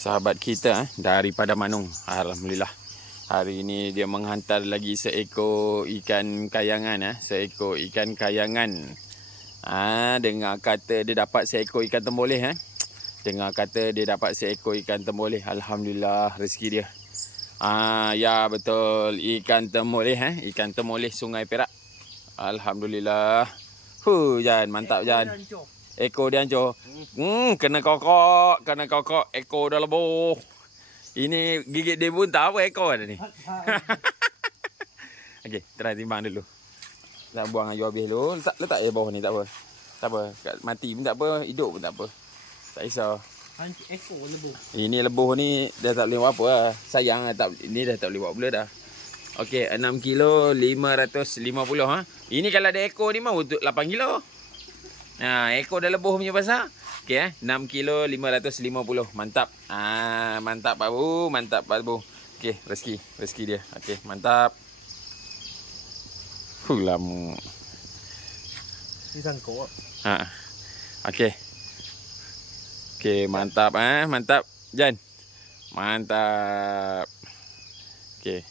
sahabat kita daripada Manung. Alhamdulillah. Hari ini dia menghantar lagi seekor ikan kayangan. Seekor ikan kayangan. Dengar kata dia dapat seekor ikan temboleh. Dengar kata dia dapat seekor ikan temboleh. Alhamdulillah rezeki dia. Ya betul. Ikan temboleh. Ikan temboleh Sungai Perak. Alhamdulillah. Jan, mantap Jan. Ekor dia hancur. Kena kokok. Kena kokok. Ekor dah lebuh. Ini gigit dia pun tak apa ekor ada ni. Okey, try timbang dulu. Nak buang air habis dulu. Letak air bawah ni tak apa. Tak apa. Mati pun tak apa. Hidup pun tak apa. Tak kisah. Ekor lebuh. Ini lebuh ni dah tak boleh buat apa lah. Sayang lah. Ini dah tak boleh buat pula dah. Okey, 6 kilo 550 Ini kalau ada ekor ni mau untuk 8 kilo. Ekor dah lebuh punya pasal. Okey 6 kilo 550. Mantap. Mantap Pak Bu, mantap Pak Bu. Okey, rezeki dia. Okey, mantap. Lama. Ni sangkut. Okey. Okey, mantap mantap Jan. Mantap. Okey.